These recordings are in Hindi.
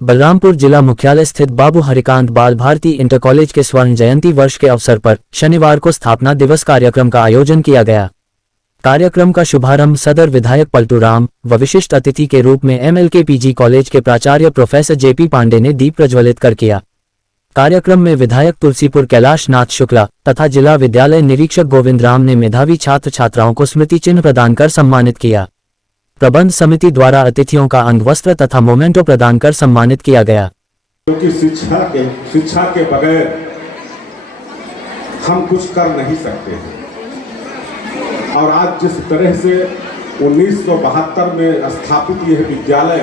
बलरामपुर जिला मुख्यालय स्थित बाबू हरिकांत बाल भारती इंटर कॉलेज के स्वर्ण जयंती वर्ष के अवसर पर शनिवार को स्थापना दिवस कार्यक्रम का आयोजन किया गया। कार्यक्रम का शुभारंभ सदर विधायक पलटू राम व विशिष्ट अतिथि के रूप में MLK PG कॉलेज के प्राचार्य प्रोफेसर JP पांडे ने दीप प्रज्वलित कर किया। कार्यक्रम में विधायक तुलसीपुर कैलाश नाथ शुक्ला तथा जिला विद्यालय निरीक्षक गोविंद राम ने मेधावी छात्र छात्राओं को स्मृति चिन्ह प्रदान कर सम्मानित किया। प्रबंध समिति द्वारा अतिथियों का अंगवस्त्र तथा मोमेंटो प्रदान कर सम्मानित किया गया। क्योंकि शिक्षा के बगैर हम कुछ कर नहीं सकते हैं। और आज जिस तरह से 1972 में स्थापित यह विद्यालय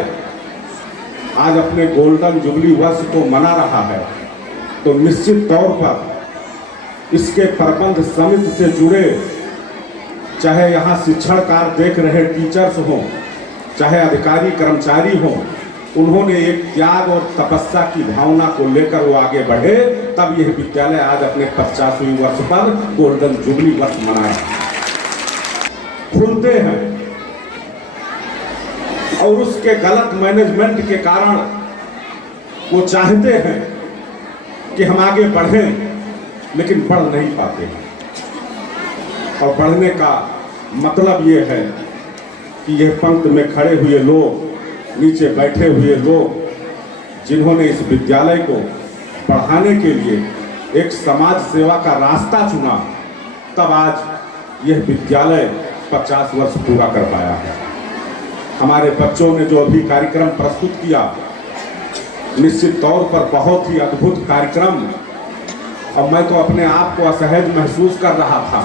आज अपने गोल्डन जुबली वर्ष को मना रहा है, तो निश्चित तौर पर इसके प्रबंध समिति से जुड़े, चाहे यहाँ शिक्षण कार्य देख रहे टीचर्स हों, चाहे अधिकारी कर्मचारी हों, उन्होंने एक त्याग और तपस्या की भावना को लेकर वो आगे बढ़े, तब यह विद्यालय आज अपने 50वें वर्ष पर गोल्डन जुबली वर्ष मनाया। खुलते हैं और उसके गलत मैनेजमेंट के कारण वो चाहते हैं कि हम आगे बढ़ें, लेकिन बढ़ नहीं पाते हैं। और बढ़ने का मतलब ये है कि यह पंक्ति में खड़े हुए लोग, नीचे बैठे हुए लोग, जिन्होंने इस विद्यालय को बढ़ाने के लिए एक समाज सेवा का रास्ता चुना, तब आज यह विद्यालय 50 वर्ष पूरा कर पाया है। हमारे बच्चों ने जो अभी कार्यक्रम प्रस्तुत किया, निश्चित तौर पर बहुत ही अद्भुत कार्यक्रम, और मैं तो अपने आप को असहज महसूस कर रहा था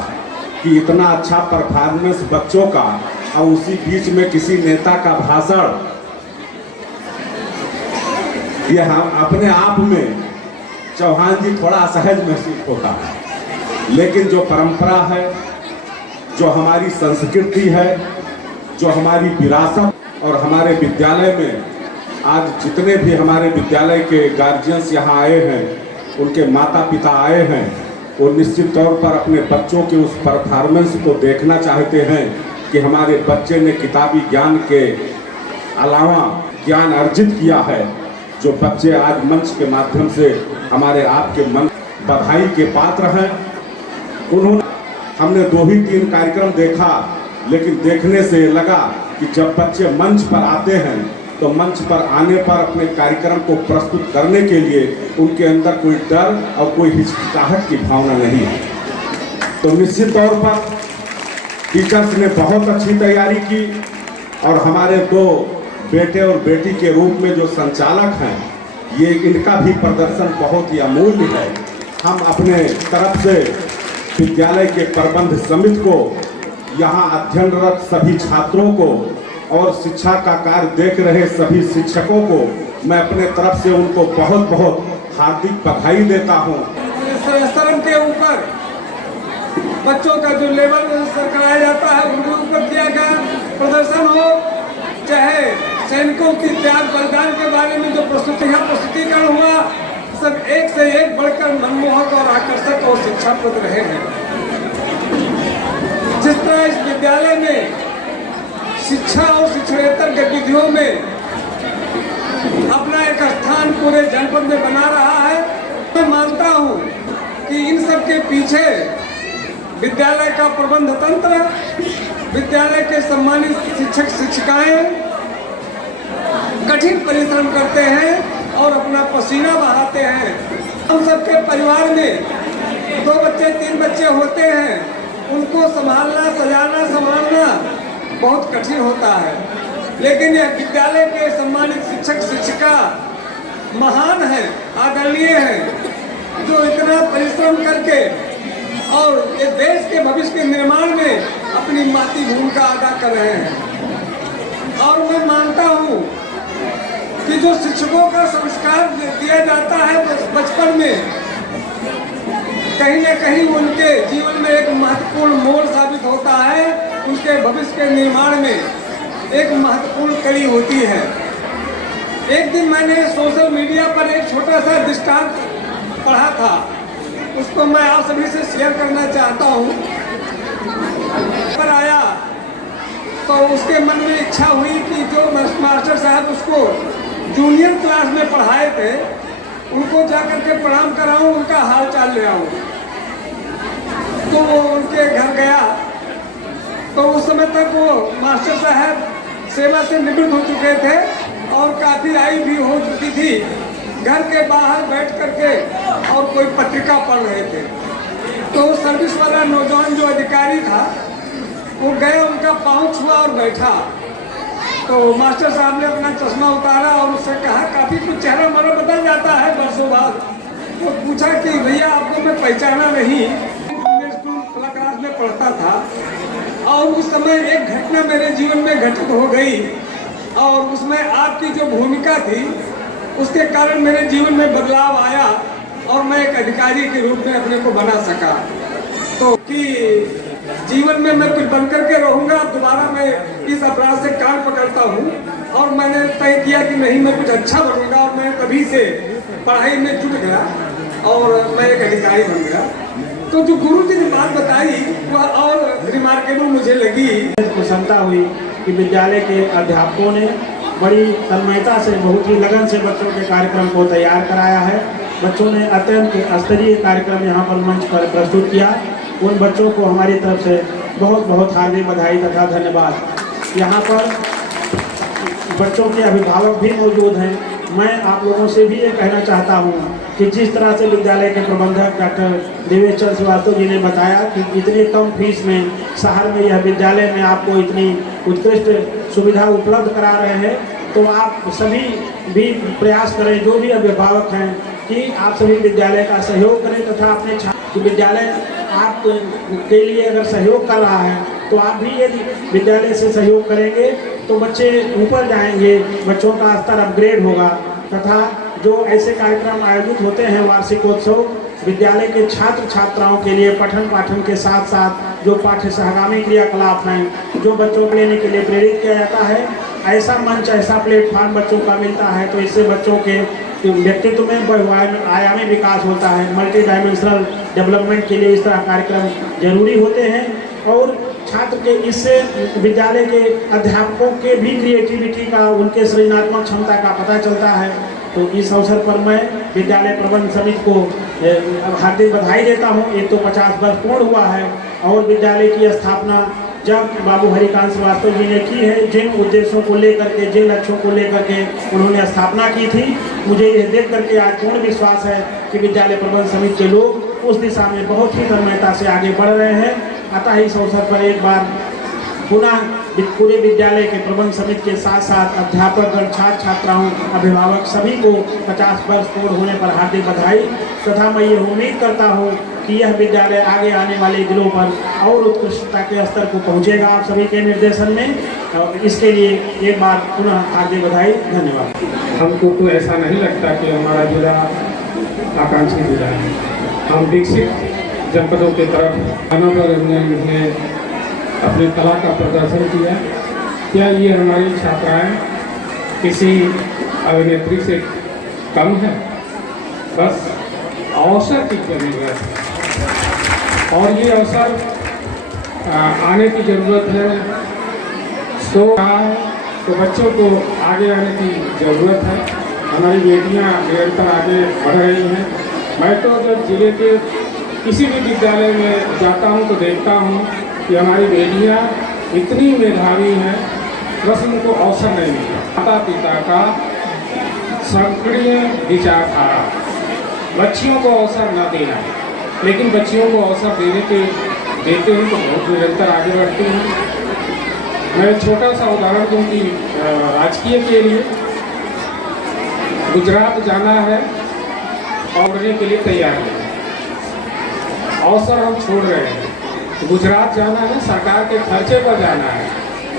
कि इतना अच्छा परफॉर्मेंस बच्चों का, और उसी बीच में किसी नेता का भाषण, यह अपने आप में चौहान जी थोड़ा असहज महसूस होता है। लेकिन जो परंपरा है, जो हमारी संस्कृति है, जो हमारी विरासत, और हमारे विद्यालय में आज जितने भी हमारे विद्यालय के गार्जियंस यहाँ आए हैं, उनके माता पिता आए हैं, वो निश्चित तौर पर अपने बच्चों के उस परफॉर्मेंस को देखना चाहते हैं कि हमारे बच्चे ने किताबी ज्ञान के अलावा ज्ञान अर्जित किया है। जो बच्चे आज मंच के माध्यम से हमारे आपके मन बधाई के पात्र हैं, उन्होंने, हमने 2 ही 3 कार्यक्रम देखा, लेकिन देखने से लगा कि जब बच्चे मंच पर आते हैं, तो मंच पर आने पर अपने कार्यक्रम को प्रस्तुत करने के लिए उनके अंदर कोई डर और कोई हिचकिचाहट की भावना नहीं है। तो निश्चित तौर पर टीचर्स ने बहुत अच्छी तैयारी की, और हमारे 2 बेटे और बेटी के रूप में जो संचालक हैं, ये इनका भी प्रदर्शन बहुत ही अमूल्य है। हम अपने तरफ से विद्यालय के प्रबंध समिति को, यहाँ अध्ययनरत सभी छात्रों को और शिक्षा का कार्य देख रहे सभी शिक्षकों को मैं अपने तरफ से उनको बहुत बहुत हार्दिक बधाई देता हूँ। स्तरों के ऊपर बच्चों का जो लेवल कराया जाता है, उनके ऊपर किया गया प्रदर्शन हो, चाहे सैनिकों की त्याग बलिदान के बारे में जो प्रस्तुतिकरण हुआ, सब एक से एक बढ़कर मनमोहक और आकर्षक और शिक्षाप्रद रहे हैं। जिस तरह इस विद्यालय में शिक्षा और शिक्षणेतर गतिविधियों में अपना एक स्थान पूरे जनपद में बना रहा है, मैं मानता हूँ कि इन सब के पीछे विद्यालय का प्रबंध तंत्र, विद्यालय के सम्मानित शिक्षक शिक्षिकाएं कठिन परिश्रम करते हैं और अपना पसीना बहाते हैं। हम सबके परिवार में 2 बच्चे 3 बच्चे होते हैं, उनको संभालना, सजाना, संभालना बहुत कठिन होता है। लेकिन यह विद्यालय के सम्मानित शिक्षक शिक्षिका महान है, आदरणीय है, जो इतना परिश्रम करके और ये देश के भविष्य के निर्माण में अपनी मातृ भूमिका अदा कर रहे हैं। और मैं मानता हूँ कि जो शिक्षकों का संस्कार दिया जाता है बचपन में, कहीं न कहीं उनके जीवन में एक महत्वपूर्ण मोड़ साबित होता है, उनके भविष्य के निर्माण में एक महत्वपूर्ण कड़ी होती है। एक दिन मैंने सोशल मीडिया पर एक छोटा सा दृष्टांत पढ़ा था, उसको मैं आप सभी से शेयर करना चाहता हूँ। पर आया तो उसके मन में इच्छा हुई कि जो मास्टर साहब उसको जूनियर क्लास में पढ़ाए थे उनको जाकर के प्रणाम कराऊं, उनका हाल चाल ले आऊं। तो वो उनके घर गया तो उस समय तक वो मास्टर साहब सेवा से निवृत्त हो चुके थे और काफ़ी आयु भी हो चुकी थी। घर के बाहर बैठ करके और कोई पत्रिका पढ़ रहे थे। तो सर्विस वाला नौजवान जो अधिकारी था वो गया, उनका पाँव छुआ और बैठा। तो मास्टर साहब ने अपना चश्मा उतारा और उससे कहा, काफ़ी कुछ चेहरा हमारा बदल जाता है वर्षों बाद। तो पूछा कि भैया आपको मैं पहचाना नहीं, मैं स्कूल क्लास में पढ़ता था और उस समय एक घटना मेरे जीवन में घटित हो गई और उसमें आपकी जो भूमिका थी उसके कारण मेरे जीवन में बदलाव आया और मैं एक अधिकारी के रूप में अपने को बना सका। तो कि जीवन में मैं कुछ बनकर के रहूँगा, दोबारा मैं इस अपराध से कान पकड़ता हूँ और मैंने तय किया कि नहीं, मैं कुछ अच्छा बनूंगा और मैं तभी से पढ़ाई में जुट गया और मैं एक अधिकारी बन गया। तो जो गुरु जी ने बात बताई वह और रिमार्केबल मुझे लगी। प्रसन्नता हुई कि विद्यालय के अध्यापकों ने बड़ी तन्मयता से, बहुत ही लगन से बच्चों के कार्यक्रम को तैयार कराया है। बच्चों ने अत्यंत स्तरीय कार्यक्रम यहाँ पर मंच पर प्रस्तुत किया। उन बच्चों को हमारी तरफ से बहुत बहुत हार्दिक बधाई तथा धन्यवाद। यहाँ पर बच्चों के अभिभावक भी मौजूद हैं। मैं आप लोगों से भी ये कहना चाहता हूँ कि जिस तरह से विद्यालय के प्रबंधक डॉक्टर देवेश चंद्र श्रीवास्तव जी ने बताया कि इतने कम फीस में शहर में यह विद्यालय में आपको इतनी उत्कृष्ट सुविधा उपलब्ध करा रहे हैं, तो आप सभी भी प्रयास करें, जो भी अभिभावक हैं, कि आप सभी विद्यालय का सहयोग करें तथा अपने छात्र विद्यालय आप के लिए अगर सहयोग कर रहा है तो आप भी यदि विद्यालय से सहयोग करेंगे तो बच्चे ऊपर जाएंगे, बच्चों का स्तर अपग्रेड होगा। तथा जो ऐसे कार्यक्रम आयोजित होते हैं, वार्षिकोत्सव, विद्यालय के छात्र छात्राओं के लिए पठन पाठन के साथ साथ जो पाठ्य सहगामी क्रियाकलाप हैं, जो बच्चों को लेने के लिए प्रेरित किया जाता है, ऐसा मंच, ऐसा प्लेटफॉर्म बच्चों का मिलता है तो इससे बच्चों के व्यक्तित्व में बहुआयामी विकास होता है। मल्टी डायमेंशनल डेवलपमेंट के लिए इस तरह कार्यक्रम जरूरी होते हैं और छात्र के इससे विद्यालय के अध्यापकों के भी क्रिएटिविटी का, उनके सृजनात्मक क्षमता का पता चलता है। तो इस अवसर पर मैं विद्यालय प्रबंध समिति को हार्दिक बधाई देता हूँ। एक तो 50 वर्ष पूर्ण हुआ है और विद्यालय की स्थापना जब बाबू हरिकांत श्रीवास्तव जी ने की है, जिन उद्देश्यों को लेकर के, जिन लक्ष्यों को लेकर के उन्होंने स्थापना की थी, मुझे यह देख करके आज पूर्ण विश्वास है कि विद्यालय प्रबंध समिति के लोग उस दिशा में बहुत ही तन्मयता से आगे बढ़ रहे हैं। अतः इस अवसर पर एक बार पुनः पूरे विद्यालय के प्रबंध समिति के साथ साथ अध्यापकगण, छात्र छात्राओं, अभिभावक सभी को 50 वर्ष पूर्ण होने पर हार्दिक बधाई तथा मैं ये उम्मीद करता हूँ कि यह विद्यालय आगे आने वाले दिनों पर और उत्कृष्टता के स्तर को पहुँचेगा आप सभी के निर्देशन में। इसके लिए एक बार पुनः हार्दिक बधाई, धन्यवाद। हमको तो ऐसा नहीं लगता कि हमारा जिला आकांक्षी जिला है। हम विकसित जनपदों की तरफ आना पर हमने अपनी कला का प्रदर्शन किया। क्या ये हमारी छात्राएं किसी अभिनेत्री से कम है? बस अवसर की जरूरत है और ये अवसर आने की ज़रूरत है। तो बच्चों को आगे आने की ज़रूरत है। हमारी बेटियां निरंतर आगे बढ़ रही हैं। मैं तो जब जिले के किसी भी विद्यालय में जाता हूं तो देखता हूं कि हमारी बेटियां इतनी मेधावी हैं, बस उनको अवसर नहीं मिलता। माता पिता का सक्रिय विचारधारा, बच्चियों को अवसर न देना, लेकिन बच्चियों को अवसर देते हैं तो बहुत निरंतर आगे बढ़ती हैं। मैं छोटा सा उदाहरण दूँ कि राजकीय के लिए गुजरात जाना है और पढ़ने के लिए तैयार है, अवसर हम छोड़ रहे हैं। गुजरात जाना है, सरकार के खर्चे पर जाना है,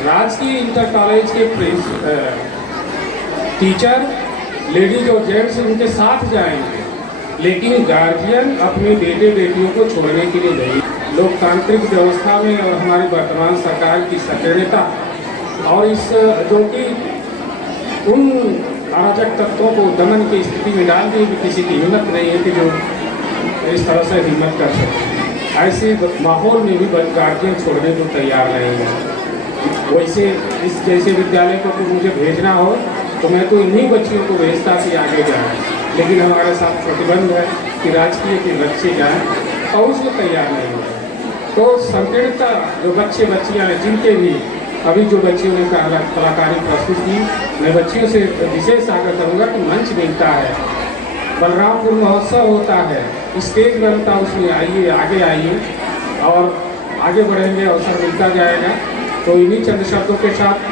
राजकीय इंटर कॉलेज के टीचर, लेडीज और जेंट्स उनके साथ जाएंगे, लेकिन गार्जियन अपने बेटे बेटियों को छोड़ने के लिए नहीं। लोकतांत्रिक व्यवस्था में और हमारी वर्तमान सरकार की सक्रियता और इस जो कि उन अराजक तत्वों को दमन की स्थिति में डाल दी, किसी की हिम्मत नहीं है कि जो इस तरह से हिम्मत कर सके। ऐसे माहौल में भी गार्जियन छोड़ने को तैयार नहीं है। वैसे इस जैसे विद्यालय को मुझे भेजना हो तो मैं तो इन्हीं बच्चियों को भेजता कि आगे जाएँ, लेकिन हमारे साथ प्रतिबंध है कि राजकीय के बच्चे जाएँ और उसको तैयार नहीं हो रहे। तो संकीर्णता जो बच्चे बच्चियाँ हैं जिनके भी अभी जो बच्चियों ने कलाकारी प्रस्तुत की, मैं बच्चियों से विशेष आग्रह करूँगा कि मंच मिलता है, बलरामपुर महोत्सव होता है, स्टेज बनता है, उसमें आइए, आगे आइए और आगे बढ़ेंगे, अवसर मिलता जाएगा। तो इन्हीं चंद शब्दों के साथ